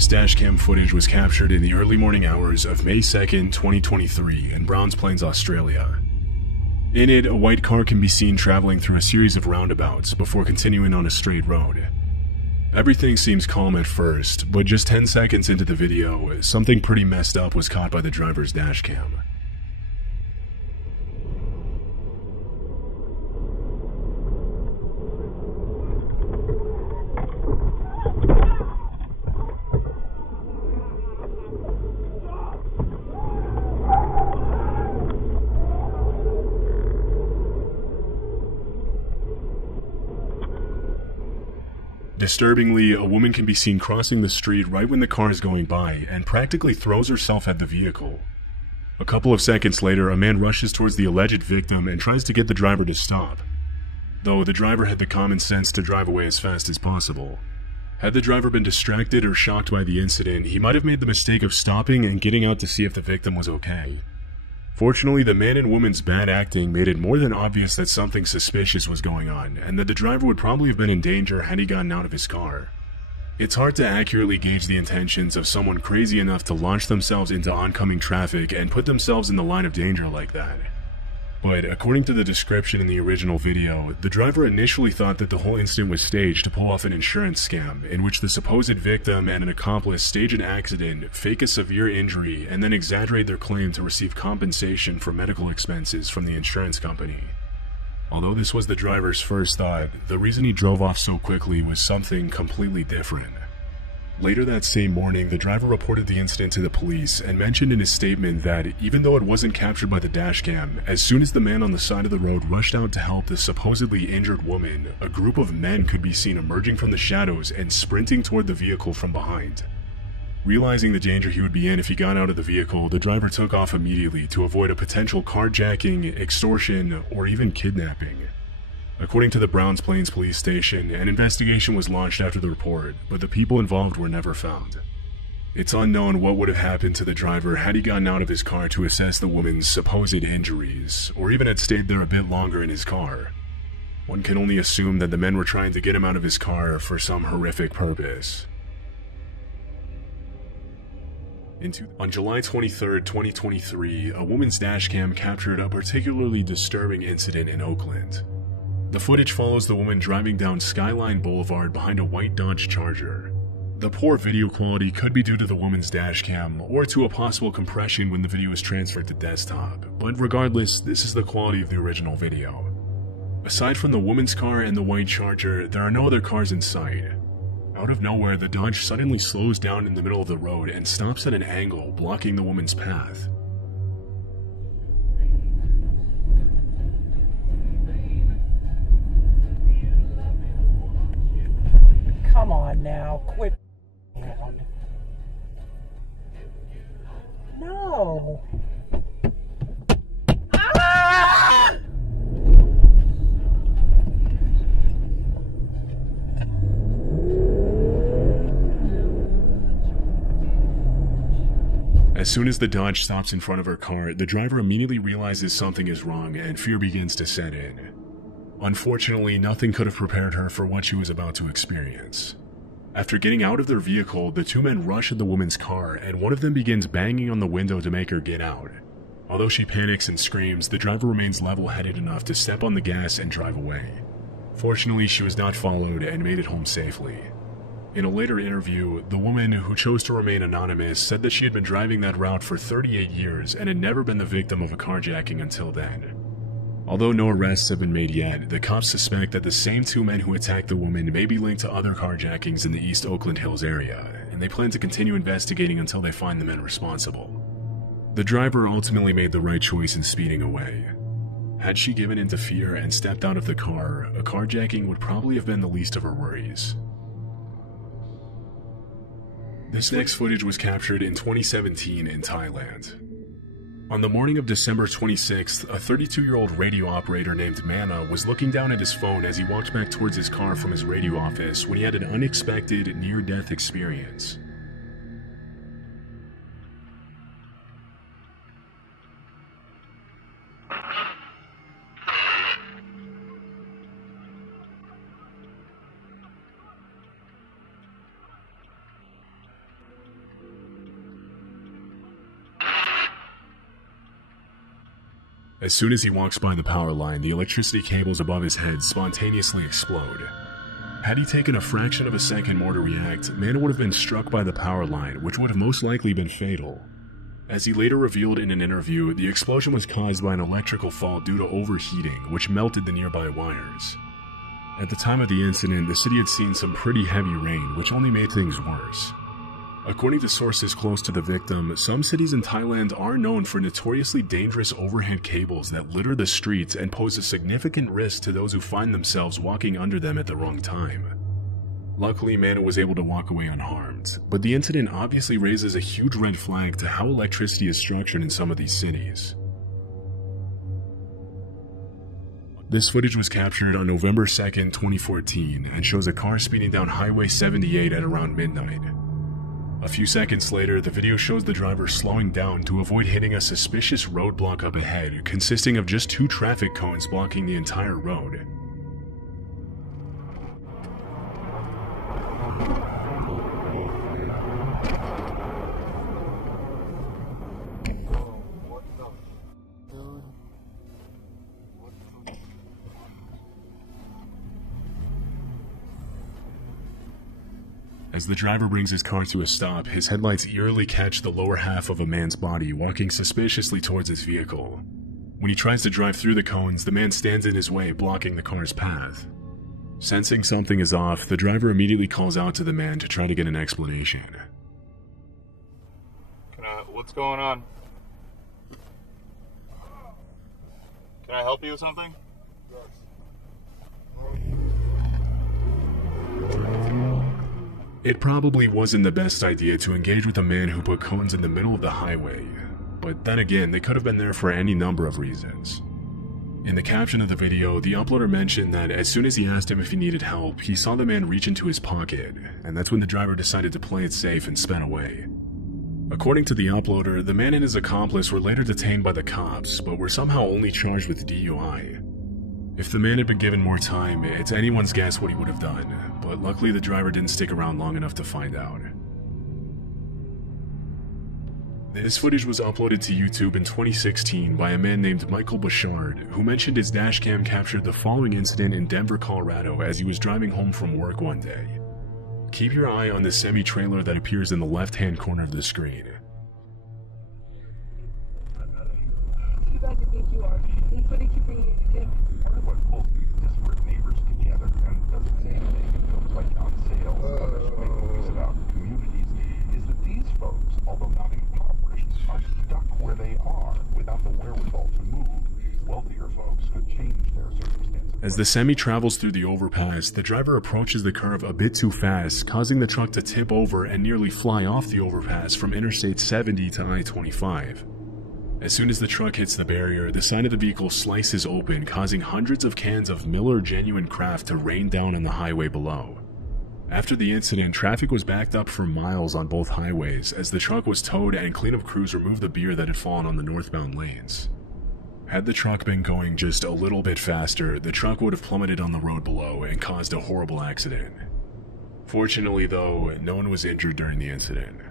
This dashcam footage was captured in the early morning hours of May 2nd, 2023 in Browns Plains, Australia. In it, a white car can be seen traveling through a series of roundabouts before continuing on a straight road. Everything seems calm at first, but just 10 seconds into the video, something pretty messed up was caught by the driver's dashcam. Disturbingly, a woman can be seen crossing the street right when the car is going by and practically throws herself at the vehicle. A couple of seconds later, a man rushes towards the alleged victim and tries to get the driver to stop, though the driver had the common sense to drive away as fast as possible. Had the driver been distracted or shocked by the incident, he might have made the mistake of stopping and getting out to see if the victim was okay. Fortunately, the man and woman's bad acting made it more than obvious that something suspicious was going on, and that the driver would probably have been in danger had he gotten out of his car. It's hard to accurately gauge the intentions of someone crazy enough to launch themselves into oncoming traffic and put themselves in the line of danger like that. But according to the description in the original video, the driver initially thought that the whole incident was staged to pull off an insurance scam, in which the supposed victim and an accomplice stage an accident, fake a severe injury, and then exaggerate their claim to receive compensation for medical expenses from the insurance company. Although this was the driver's first thought, the reason he drove off so quickly was something completely different. Later that same morning, the driver reported the incident to the police and mentioned in his statement that even though it wasn't captured by the dashcam, as soon as the man on the side of the road rushed out to help the supposedly injured woman, a group of men could be seen emerging from the shadows and sprinting toward the vehicle from behind. Realizing the danger he would be in if he got out of the vehicle, the driver took off immediately to avoid a potential carjacking, extortion, or even kidnapping. According to the Browns Plains police station, an investigation was launched after the report, but the people involved were never found. It's unknown what would have happened to the driver had he gotten out of his car to assess the woman's supposed injuries, or even had stayed there a bit longer in his car. One can only assume that the men were trying to get him out of his car for some horrific purpose. On July 23, 2023, a woman's dashcam captured a particularly disturbing incident in Oakland. The footage follows the woman driving down Skyline Boulevard behind a white Dodge Charger. The poor video quality could be due to the woman's dashcam or to a possible compression when the video is transferred to desktop, but regardless, this is the quality of the original video. Aside from the woman's car and the white Charger, there are no other cars in sight. Out of nowhere, the Dodge suddenly slows down in the middle of the road and stops at an angle, blocking the woman's path. Come on now, quit. No. Ah! As soon as the Dodge stops in front of her car, the driver immediately realizes something is wrong and fear begins to set in. Unfortunately, nothing could have prepared her for what she was about to experience. After getting out of their vehicle, the two men rush at the woman's car, and one of them begins banging on the window to make her get out. Although she panics and screams, the driver remains level-headed enough to step on the gas and drive away. Fortunately, she was not followed and made it home safely. In a later interview, the woman, who chose to remain anonymous, said that she had been driving that route for 38 years and had never been the victim of a carjacking until then. Although no arrests have been made yet, the cops suspect that the same two men who attacked the woman may be linked to other carjackings in the East Oakland Hills area, and they plan to continue investigating until they find the men responsible. The driver ultimately made the right choice in speeding away. Had she given in to fear and stepped out of the car, a carjacking would probably have been the least of her worries. This next footage was captured in 2017 in Thailand. On the morning of December 26th, a 32-year-old radio operator named Mana was looking down at his phone as he walked back towards his car from his radio office when he had an unexpected near-death experience. As soon as he walks by the power line, the electricity cables above his head spontaneously explode. Had he taken a fraction of a second more to react, man would have been struck by the power line, which would have most likely been fatal. As he later revealed in an interview, the explosion was caused by an electrical fault due to overheating, which melted the nearby wires. At the time of the incident, the city had seen some pretty heavy rain, which only made things worse. According to sources close to the victim, some cities in Thailand are known for notoriously dangerous overhead cables that litter the streets and pose a significant risk to those who find themselves walking under them at the wrong time. Luckily, man was able to walk away unharmed, but the incident obviously raises a huge red flag to how electricity is structured in some of these cities. This footage was captured on November 2nd, 2014, and shows a car speeding down Highway 78 at around midnight. A few seconds later, the video shows the driver slowing down to avoid hitting a suspicious roadblock up ahead, consisting of just 2 traffic cones blocking the entire road. As the driver brings his car to a stop, his headlights eerily catch the lower half of a man's body walking suspiciously towards his vehicle. When he tries to drive through the cones, the man stands in his way, blocking the car's path. Sensing something is off, the driver immediately calls out to the man to try to get an explanation. What's going on? Can I help you with something? It probably wasn't the best idea to engage with a man who put cones in the middle of the highway, but then again, they could have been there for any number of reasons. In the caption of the video, the uploader mentioned that as soon as he asked him if he needed help, he saw the man reach into his pocket, and that's when the driver decided to play it safe and sped away. According to the uploader, the man and his accomplice were later detained by the cops, but were somehow only charged with DUI. If the man had been given more time, it's anyone's guess what he would have done, but luckily the driver didn't stick around long enough to find out. This footage was uploaded to YouTube in 2016 by a man named Michael Bouchard, who mentioned his dashcam captured the following incident in Denver, Colorado as he was driving home from work one day. Keep your eye on the semi-trailer that appears in the left-hand corner of the screen. Everyone pulls these disparate neighbors together and does the same thing and feels like on sale. Others make movies about communities is that these folks, although not impoverished, are stuck where they are without the wherewithal to move. Wealthier folks could change their circumstances. As the semi travels through the overpass, the driver approaches the curve a bit too fast, causing the truck to tip over and nearly fly off the overpass from Interstate 70 to I-25. As soon as the truck hits the barrier, the side of the vehicle slices open, causing hundreds of cans of Miller Genuine Craft to rain down on the highway below. After the incident, traffic was backed up for miles on both highways as the truck was towed and cleanup crews removed the beer that had fallen on the northbound lanes. Had the truck been going just a little bit faster, the truck would have plummeted on the road below and caused a horrible accident. Fortunately though, no one was injured during the incident.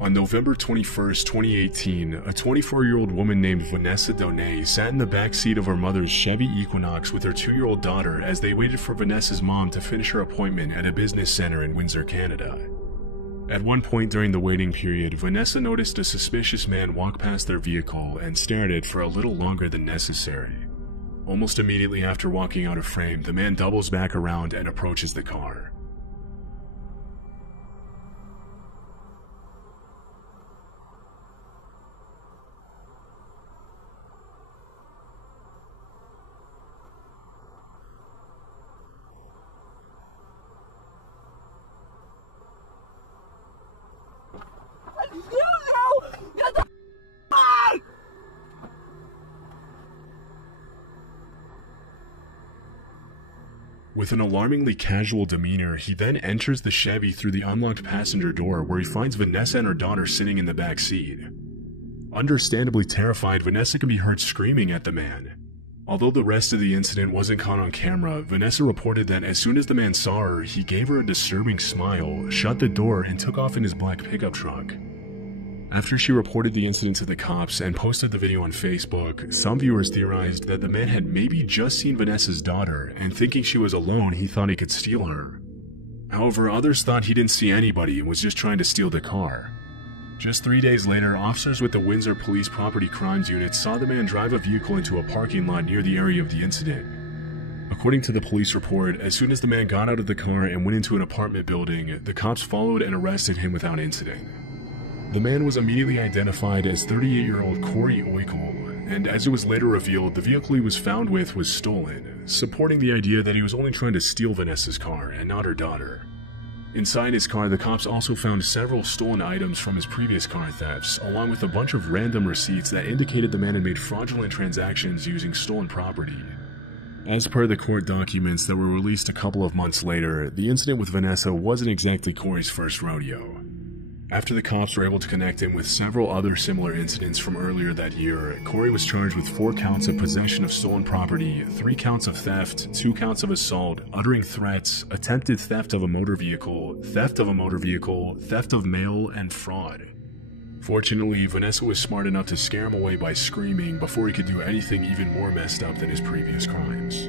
On November 21, 2018, a 24-year-old woman named Vanessa Donay sat in the back seat of her mother's Chevy Equinox with her 2-year-old daughter as they waited for Vanessa's mom to finish her appointment at a business center in Windsor, Canada. At one point during the waiting period, Vanessa noticed a suspicious man walk past their vehicle and stare at it for a little longer than necessary. Almost immediately after walking out of frame, the man doubles back around and approaches the car. With an alarmingly casual demeanor, he then enters the Chevy through the unlocked passenger door where he finds Vanessa and her daughter sitting in the back seat. Understandably terrified, Vanessa can be heard screaming at the man. Although the rest of the incident wasn't caught on camera, Vanessa reported that as soon as the man saw her, he gave her a disturbing smile, shut the door, and took off in his black pickup truck. After she reported the incident to the cops and posted the video on Facebook, some viewers theorized that the man had maybe just seen Vanessa's daughter, and thinking she was alone, he thought he could steal her. However, others thought he didn't see anybody and was just trying to steal the car. Just 3 days later, officers with the Windsor Police Property Crimes Unit saw the man drive a vehicle into a parking lot near the area of the incident. According to the police report, as soon as the man got out of the car and went into an apartment building, the cops followed and arrested him without incident. The man was immediately identified as 38-year-old Corey Oikel, and as it was later revealed, the vehicle he was found with was stolen, supporting the idea that he was only trying to steal Vanessa's car and not her daughter. Inside his car, the cops also found several stolen items from his previous car thefts, along with a bunch of random receipts that indicated the man had made fraudulent transactions using stolen property. As per the court documents that were released a couple of months later, the incident with Vanessa wasn't exactly Corey's first rodeo. After the cops were able to connect him with several other similar incidents from earlier that year, Corey was charged with 4 counts of possession of stolen property, 3 counts of theft, 2 counts of assault, uttering threats, attempted theft of a motor vehicle, theft of mail, and fraud. Fortunately, Vanessa was smart enough to scare him away by screaming before he could do anything even more messed up than his previous crimes.